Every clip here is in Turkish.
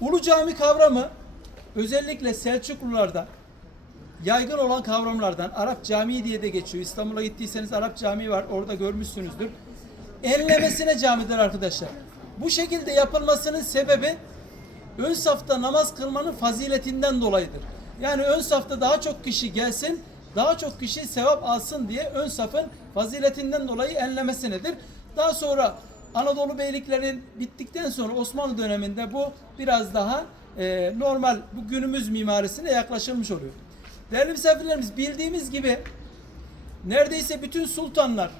Ulu cami kavramı özellikle Selçuklularda yaygın olan kavramlardan Arap Camii diye de geçiyor. İstanbul'a gittiyseniz Arap Camii var. Orada görmüşsünüzdür. Enlemesine camidir arkadaşlar. Bu şekilde yapılmasının sebebi ön safta namaz kılmanın faziletinden dolayıdır. Yani ön safta daha çok kişi gelsin, daha çok kişi sevap alsın diye ön safın faziletinden dolayı enlemesinedir. Daha sonra Anadolu beyliklerin bittikten sonra Osmanlı döneminde bu biraz daha e, normal bu günümüz mimarisine yaklaşılmış oluyor. Değerli misafirlerimiz bildiğimiz gibi neredeyse bütün sultanlar,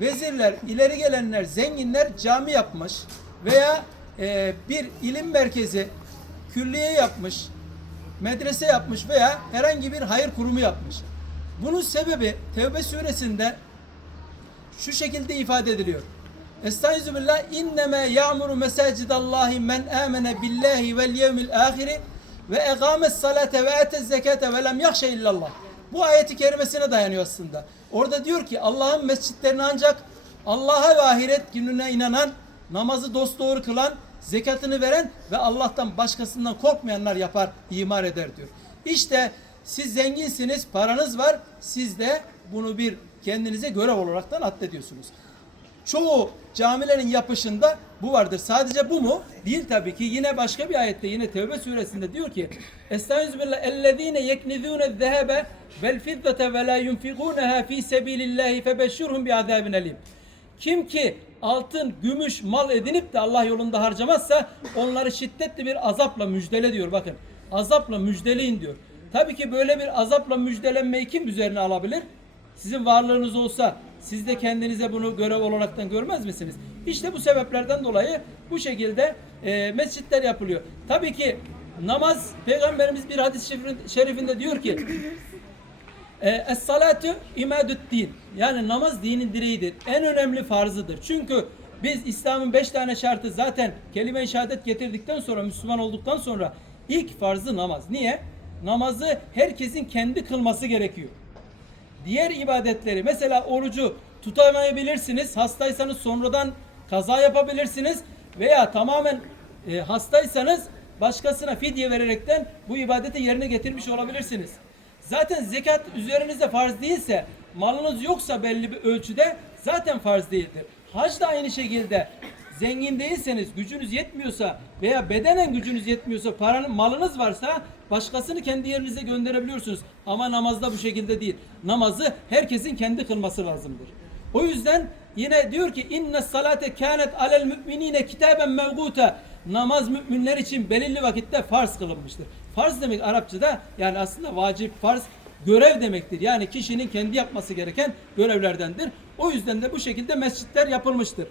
vezirler, ileri gelenler, zenginler cami yapmış veya e, bir ilim merkezi, külliye yapmış, medrese yapmış veya herhangi bir hayır kurumu yapmış. Bunun sebebi Tevbe suresinde şu şekilde ifade ediliyor. Estaizu billah inneme ya'muru mesacidallahi men amene billahi vel yevmil ahiri ve egames salate ve etez zekate ve lem yahşe illallah. Bu ayeti kerimesine dayanıyor aslında. Orada diyor ki Allah'ın mescitlerini ancak Allah'a ve ahiret gününe inanan, namazı dosdoğru kılan, zekatını veren ve Allah'tan başkasından korkmayanlar yapar, imar eder diyor. İşte siz zenginsiniz, paranız var, siz de bunu bir kendinize görev olaraktan addediyorsunuz. Çoğu camilerin yapışında bu vardır. Sadece bu mu? Değil tabii ki. Yine başka bir ayette yine Tevbe suresinde diyor ki Estağfirullah ellezine yeknizune zehebe vel fiddete ve la yunfikunaha fi sabilillahi febeşşirhum bi azabin elim. Kim ki altın, gümüş, mal edinip de Allah yolunda harcamazsa onları şiddetli bir azapla müjdele diyor. Bakın azapla müjdeleyin diyor. Tabii ki böyle bir azapla müjdelenmeyi kim üzerine alabilir? Sizin varlığınız olsa siz de kendinize bunu görev olaraktan görmez misiniz? İşte bu sebeplerden dolayı bu şekilde e, mescitler yapılıyor. Tabii ki namaz Peygamberimiz bir hadis şerifinde diyor ki e, Es-salatu imadü'd-din. Yani namaz dinin direğidir. En önemli farzıdır. Çünkü biz İslam'ın beş tane şartı zaten kelime-i şehadet getirdikten sonra Müslüman olduktan sonra ilk farzı namaz. Niye? Namazı herkesin kendi kılması gerekiyor. Diğer ibadetleri mesela orucu tutamayabilirsiniz. Hastaysanız sonradan kaza yapabilirsiniz veya tamamen e, hastaysanız başkasına fidye vererekten bu ibadeti yerine getirmiş olabilirsiniz. Zaten zekat üzerinizde farz değilse, malınız yoksa belli bir ölçüde zaten farz değildir. Hac da aynı şekilde zengin değilseniz, gücünüz yetmiyorsa veya bedenen gücünüz yetmiyorsa, paranın malınız varsa başkasını kendi yerinize gönderebiliyorsunuz. Ama namazda bu şekilde değil. Namazı herkesin kendi kılması lazımdır. O yüzden yine diyor ki inne salate kânet alel müminine kitaben mevguta. Namaz müminler için belirli vakitte farz kılınmıştır. Farz demek Arapçada yani aslında vacip farz görev demektir. Yani kişinin kendi yapması gereken görevlerdendir. O yüzden de bu şekilde mescitler yapılmıştır.